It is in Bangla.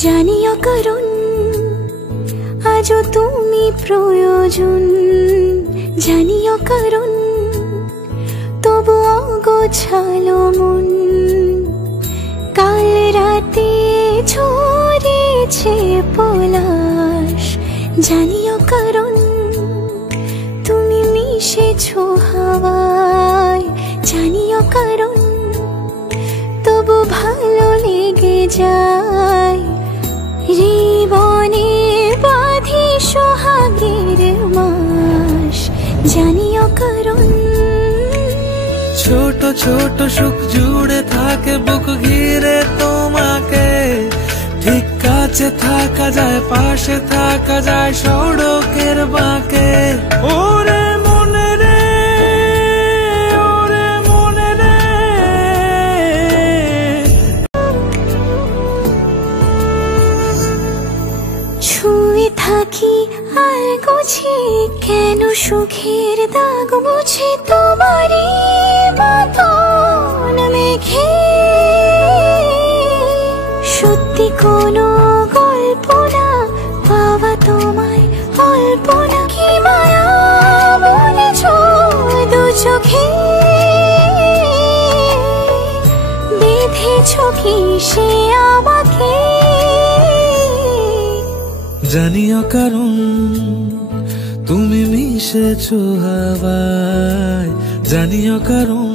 জানিও কারণ আজও তুমি প্রয়োজন, জানিও কারণ তবু অগোছালো মন। কাল রাতে ঝরেছে পলাশ, জানিও কারণ তুমি মিশেছো হাওয়ায়, জানিও কারণ তবু ভালো লেগে যায়। জীবনে বাঁধি সোহাগের মাস, জানিও কারণ ছোট ছোট সুখ জুড়ে থাকে বুক ঘিরে তোমাকে। ঠিক কাছে থাকা যায়, পাশে থাকা যায় সড়কের বাঁকে। ওরে মনে রে, ওরে মনে রে। ছুঁয়ে থাকি আর গোছে কেন সুখের দাগ মুছে তোমারই মতন মেঘে। সত্যি কোনো গল্প না পাওয়া তোমায় অল্প না, কি মায়া বলেছ দু চোখে। বেঁধেছ কি সে আমাকে, জানিও কারণ তুমি মিশেছো হাওয়ায়, জানিও কারণ